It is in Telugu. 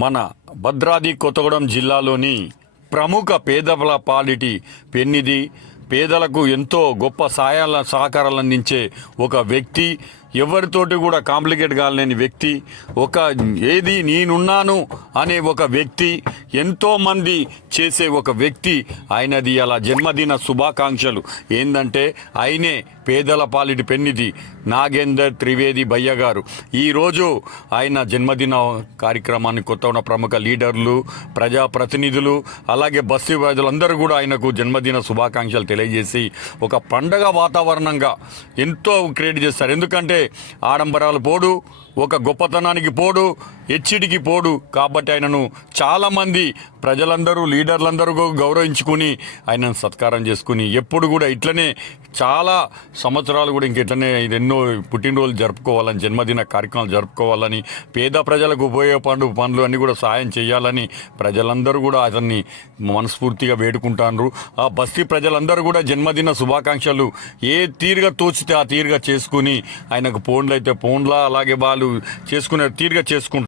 మన భద్రాద్రి కొత్తగూడెం జిల్లాలోని ప్రముఖ పేదల పాలిటి పెన్నిది పేదలకు ఎంతో గొప్ప సహకారాలు అందించే ఒక వ్యక్తి, ఎవరితోటి కూడా కాంప్లికేట్ కాలేని వ్యక్తి, ఒక ఏది నేనున్నాను అనే ఒక వ్యక్తి, ఎంతోమంది చేసే ఒక వ్యక్తి. ఆయనది అలా జన్మదిన శుభాకాంక్షలు. ఏంటంటే ఆయనే పేదల పాలిటి పెన్నిధి నాగేందర్ త్రివేది భయ్య గారు. ఈరోజు ఆయన జన్మదిన కార్యక్రమాన్ని కొత్త ప్రముఖ లీడర్లు, ప్రజాప్రతినిధులు, అలాగే బస్తీ ప్రజలందరూ కూడా ఆయనకు జన్మదిన శుభాకాంక్షలు తెలియజేసి ఒక పండగ వాతావరణంగా ఎంతో క్రియేట్ చేస్తారు. ఎందుకంటే ఆడంబరాలు పోడు, ఒక గొప్పతనానికి పోడు, హెచ్చిడికి పోడు. కాబట్టి ఆయనను చాలామంది ప్రజలందరూ, లీడర్లందరూ గౌరవించుకుని ఆయనను సత్కారం చేసుకుని ఎప్పుడు కూడా ఇట్లనే చాలా సంవత్సరాలు కూడా ఇంకెట్లనే ఎన్నో పుట్టినరోజులు జరుపుకోవాలని, జన్మదిన కార్యక్రమాలు జరుపుకోవాలని, పేద ప్రజలకు ఉపయోగపడు పనులు అన్నీ కూడా సాయం చేయాలని ప్రజలందరూ కూడా అతన్ని మనస్ఫూర్తిగా వేడుకుంటారు. ఆ బస్తీ ప్రజలందరూ కూడా జన్మదిన శుభాకాంక్షలు ఏ తీరుగా తోచితే ఆ తీరుగా చేసుకుని ఆయనకు ఫోన్లు అయితే ఫోన్లా, అలాగే వాళ్ళు చేసుకునే తీరుగా చేసుకుంటారు.